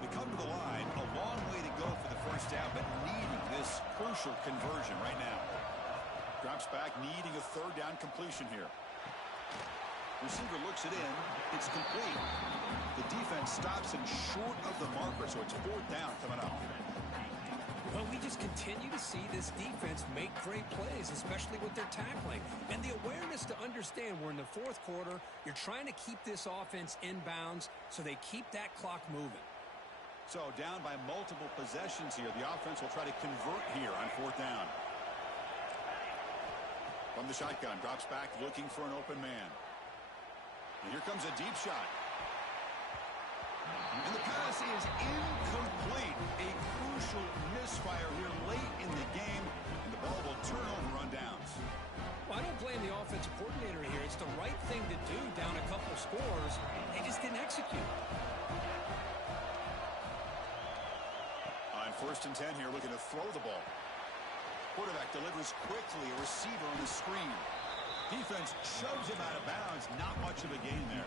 They come to the line. A long way to go for the first down, but needing this crucial conversion right now. Drops back, needing a third down completion here. Receiver looks it in. It's complete. The defense stops him short of the marker, so it's fourth down coming up. Well, we just continue to see this defense make great plays, especially with their tackling. And the awareness to understand we're in the fourth quarter, you're trying to keep this offense in bounds so they keep that clock moving. So down by multiple possessions here. The offense will try to convert here on fourth down. From the shotgun, drops back looking for an open man. And here comes a deep shot. And the pass is incomplete. A crucial misfire here late in the game. And the ball will turn over on downs. Well, I don't blame the offensive coordinator here. It's the right thing to do down a couple scores. They just didn't execute. On first and 10 here, looking to throw the ball. Quarterback delivers quickly, a receiver on the screen. Defense shoves him out of bounds. Not much of a gain there.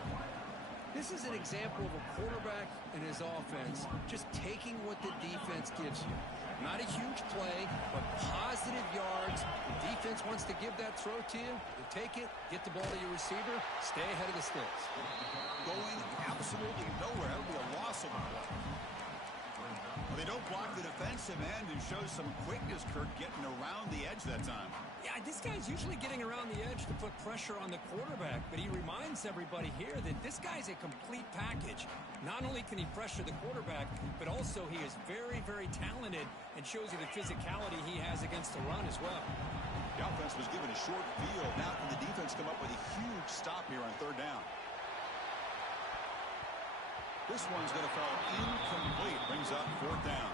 This is an example of a quarterback and his offense just taking what the defense gives you. Not a huge play, but positive yards. The defense wants to give that throw to you. You take it, get the ball to your receiver, stay ahead of the sticks. Going absolutely nowhere. That would be a loss of the play. They don't block the defensive end and show some quickness, Kirk, getting around the edge that time. Yeah, this guy's usually getting around the edge to put pressure on the quarterback, but he reminds everybody here that this guy's a complete package. Not only can he pressure the quarterback, but also he is very, very talented and shows you the physicality he has against the run as well. The offense was given a short field. Now can the defense come up with a huge stop here on third down? This one's going to fall incomplete. Brings up fourth down.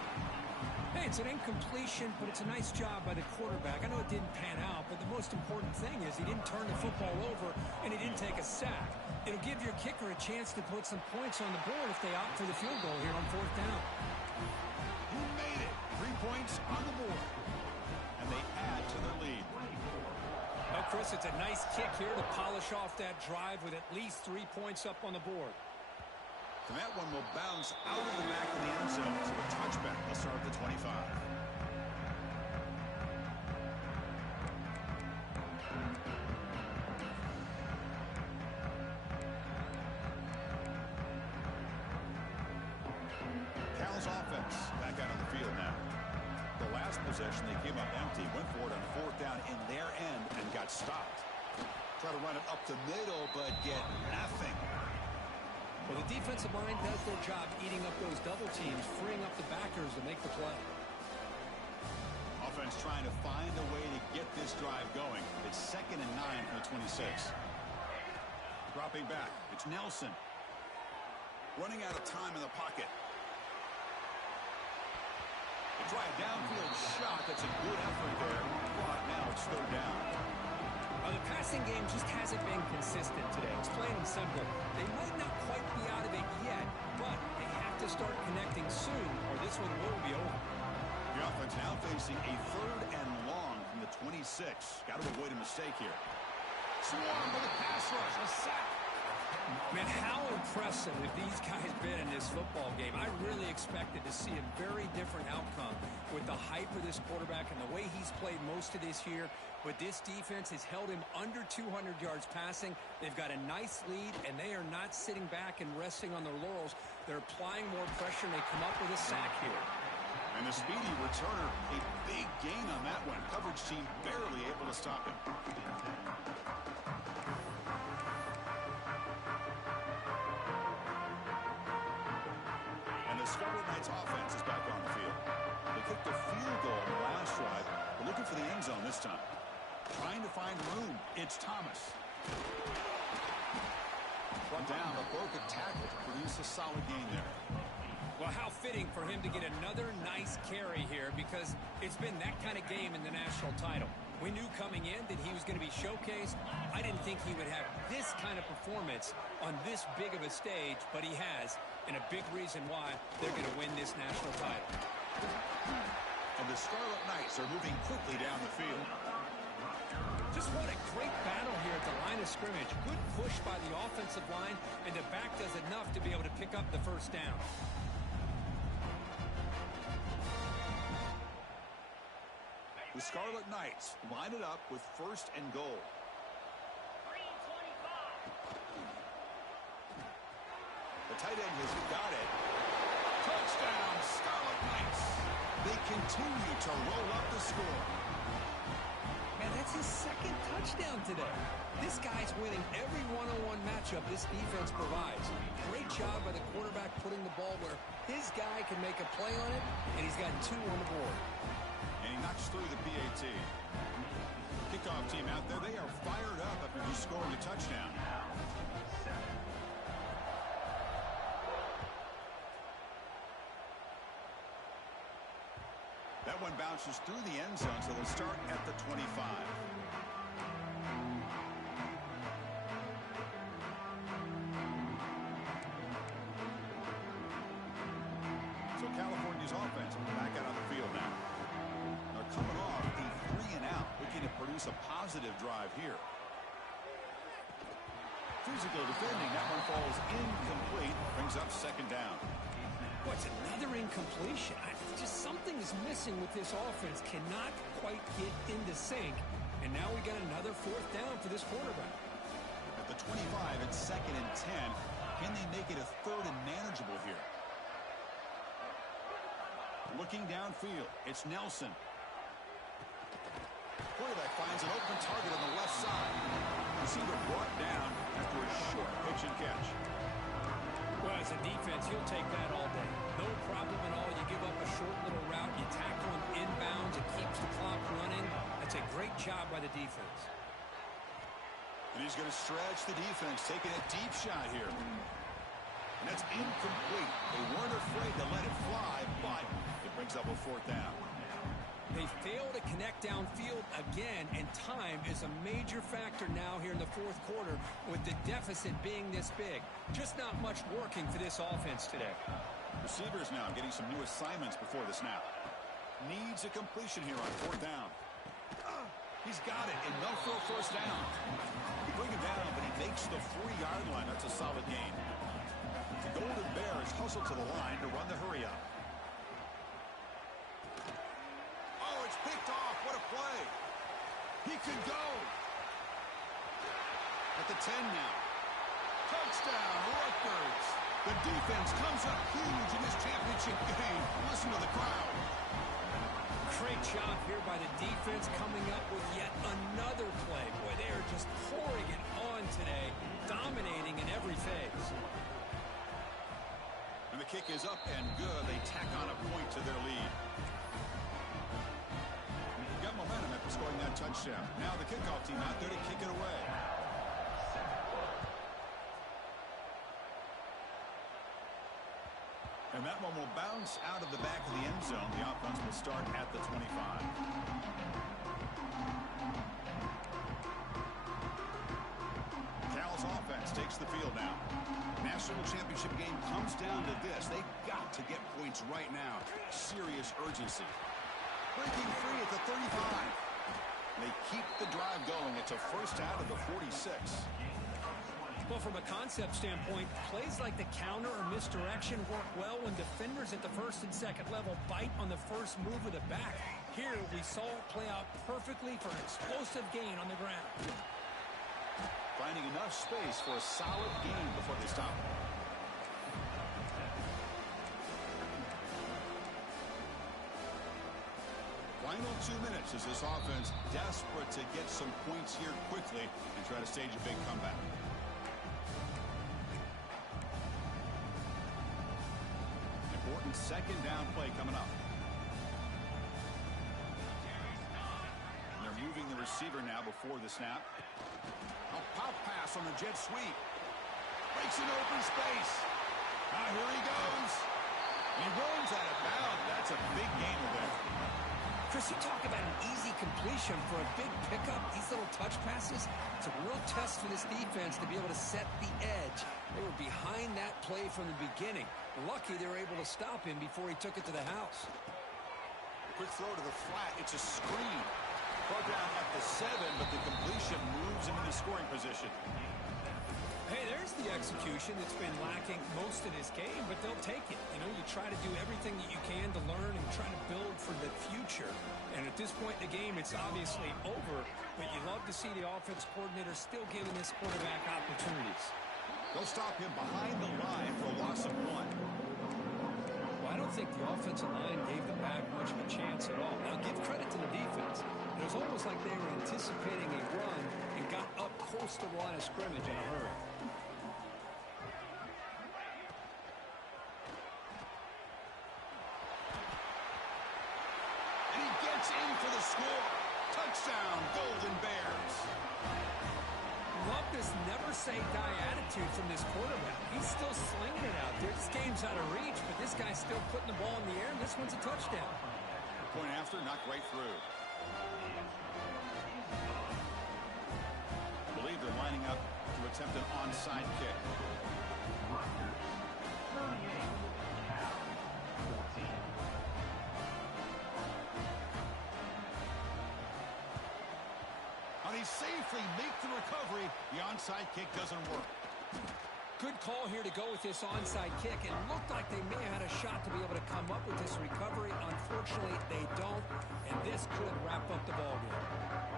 Hey, it's an incompletion, but it's a nice job by the quarterback. I know it didn't pan out, but the most important thing is he didn't turn the football over and he didn't take a sack. It'll give your kicker a chance to put some points on the board if they opt for the field goal here on fourth down. You made it. 3 points on the board. And they add to their lead. Well, Chris, it's a nice kick here to polish off that drive with at least 3 points up on the board. And that one will bounce out of the back of the end zone. So a touchback. They'll start at the 25. Cal's offense back out on the field now. The last possession, they came up empty. Went for it on fourth down in their end and got stopped. Try to run it up the middle, but get nothing. Well, the defensive line does their job eating up those double teams, freeing up the backers to make the play. Offense trying to find a way to get this drive going. It's 2nd and 9 from the 26. Dropping back. It's Nelson. Running out of time in the pocket. They try a downfield shot. That's a good effort there. But now it's third down. The passing game just hasn't been consistent today. It's plain and simple. They might not quite be out of it yet, but they have to start connecting soon or this one will be over. The offense now facing a 3rd and long from the 26. Got to avoid a mistake here. Swarm with a pass rush. A sack. Man, how impressive have these guys been in this football game? I really expected to see a very different outcome with the hype of this quarterback and the way he's played most of this year. But this defense has held him under 200 yards passing. They've got a nice lead, and they are not sitting back and resting on their laurels. They're applying more pressure, and they come up with a sack here. And the speedy returner, a big gain on that one. Coverage team barely able to stop him. And the Scarlet Knights offense is back on the field. They kicked a field goal in the last drive. They're looking for the end zone this time. Trying to find room. It's Thomas. Brought down, but broke a tackle to produce a solid gain there. Well, how fitting for him to get another nice carry here because it's been that kind of game in the national title. We knew coming in that he was going to be showcased. I didn't think he would have this kind of performance on this big of a stage, but he has, and a big reason why they're going to win this national title. And the Scarlet Knights are moving quickly down the field. Just what a great battle here at the line of scrimmage. Good push by the offensive line, and the back does enough to be able to pick up the first down. The Scarlet Knights line it up with 1st and goal. The tight end has got it. Touchdown, Scarlet Knights. They continue to roll up the score. Man, that's his 2nd touchdown today. This guy's winning every one-on-one matchup this defense provides. Great job by the quarterback putting the ball where his guy can make a play on it, and he's got 2 on the board. And he knocks through the PAT. Kickoff team out there, they are fired up after just scoring a touchdown. That one bounces through the end zone, so they'll start at the 25. So California's offense back out on the field now. They're coming off a 3-and-out, looking to produce a positive drive here. Physical defending, that one falls incomplete, brings up 2nd down. What's another incompletion? Just something is missing with this offense. Cannot quite get into sync. And now we got another 4th down for this quarterback. At the 25, it's 2nd and 10. Can they make it a 3rd and manageable here? Looking downfield, it's Nelson. Quarterback finds an open target on the left side. Receiver brought down after a short pitch and catch. Well, as a defense, you'll take that all day. No problem at all. You give up a short little route. You tackle him inbounds. It keeps the clock running. That's a great job by the defense. And he's going to stretch the defense, taking a deep shot here. And that's incomplete. They weren't afraid to let it fly, but it brings up a fourth down. They fail to connect downfield again, and time is a major factor now here in the fourth quarter with the deficit being this big. Just not much working for this offense today. Receivers now getting some new assignments before the snap. Needs a completion here on fourth down. He's got it, enough for a first down. They bring him down, but he makes the 4-yard line. That's a solid gain. The Golden Bears hustle to the line to run the hurry up. Oh, it's picked off. What a play. He could go. At the 10 now. Touchdown, Rutgers. The defense comes up huge in this championship game. Listen to the crowd. Great job here by the defense coming up with yet another play. Boy, they are just pouring it on today, dominating in every phase. And the kick is up and good. They tack on a point to their lead. Got momentum after scoring that touchdown. Now the kickoff team out there to kick it away. And that one will bounce out of the back of the end zone. The offense will start at the 25. Cal's offense takes the field now. National championship game comes down to this. They've got to get points right now. Serious urgency. Breaking free at the 35. They keep the drive going. It's a first out of the 46. Well, from a concept standpoint, plays like the counter or misdirection work well when defenders at the first and second level bite on the first move of the back. Here, we saw it play out perfectly for an explosive gain on the ground. Finding enough space for a solid gain before they stop. Final 2 minutes as this offense desperate to get some points here quickly and try to stage a big comeback. Important second down play coming up. And they're moving the receiver now before the snap. A pop pass on the jet sweep. Breaks an open space. Now here he goes. He runs out of bounds. That's a big gain there. Chris, you talk about an easy completion for a big pickup. These little touch passes, it's a real test for this defense to be able to set the edge. They were behind that play from the beginning. Lucky they were able to stop him before he took it to the house. Quick throw to the flat. It's a screen. Brought down at the 7, but the completion moves him into scoring position. Hey, there's the execution that's been lacking most of this game, but they'll take it. You know, you try to do everything that you can to learn and try to build for the future. And at this point in the game, it's obviously over, but you love to see the offense coordinator still giving this quarterback opportunities. They'll stop him behind the line for a loss of 1. Well, I don't think the offensive line gave them back much of a chance at all. Now, give credit to the defense. It was almost like they were anticipating a run and got up close to the line of scrimmage in a hurry. And he gets in for the score. Touchdown, Golden Bears. Love this never-say-die attitude from this quarterback. He's still slinging it out there. This game's out of reach, but this guy's still putting the ball in the air, and this one's a touchdown. Point after, knocked right through. I believe they're lining up to attempt an onside kick. They safely make the recovery. The onside kick doesn't work. Good call here to go with this onside kick. It looked like they may have had a shot to be able to come up with this recovery. Unfortunately, they don't, and this could wrap up the ballgame.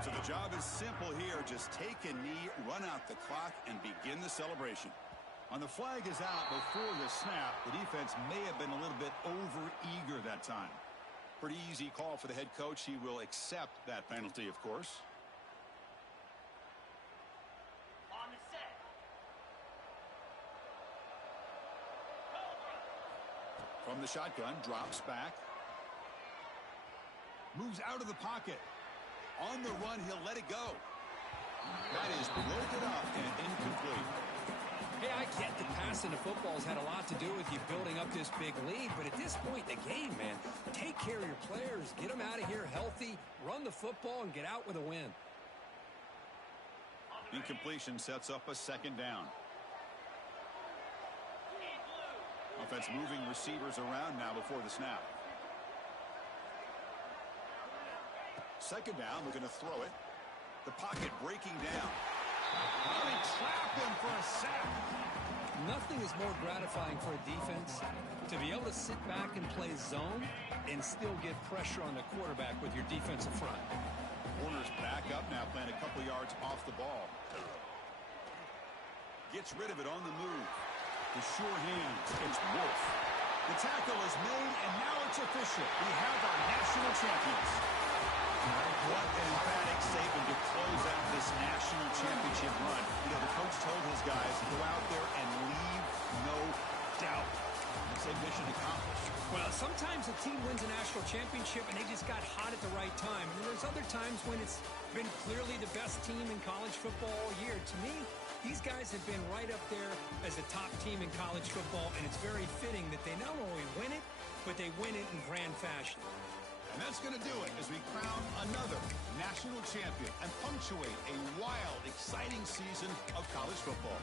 So the job is simple here. Just take a knee, run out the clock, and begin the celebration. On the flag is out before the snap. The defense may have been a little bit over-eager that time. Pretty easy call for the head coach. He will accept that penalty, of course. From the shotgun, drops back. Moves out of the pocket. On the run, he'll let it go. That is broken up and incomplete. Hey, I get the passing of football's had a lot to do with you building up this big lead, but at this point in the game, man, take care of your players. Get them out of here healthy, run the football, and get out with a win. Incompletion sets up a second down. Offense moving receivers around now before the snap. Second down, we're going to throw it. The pocket breaking down. Oh, he trapped him for a sack. Nothing is more gratifying for a defense to be able to sit back and play zone and still get pressure on the quarterback with your defensive front. Warner's back up now, playing a couple yards off the ball. Gets rid of it on the move. The sure hands. It's Wolf. The tackle is made, and now it's official. We have our national champions. What an emphatic statement to close out this national championship run. You know, the coach told his guys to go out there and leave no doubt. It's a mission accomplished. Well, sometimes a team wins a national championship and they just got hot at the right time. And there's other times when it's been clearly the best team in college football all year. To me, these guys have been right up there as a top team in college football, and it's very fitting that they not only win it, but they win it in grand fashion. And that's going to do it as we crown another national champion and punctuate a wild, exciting season of college football.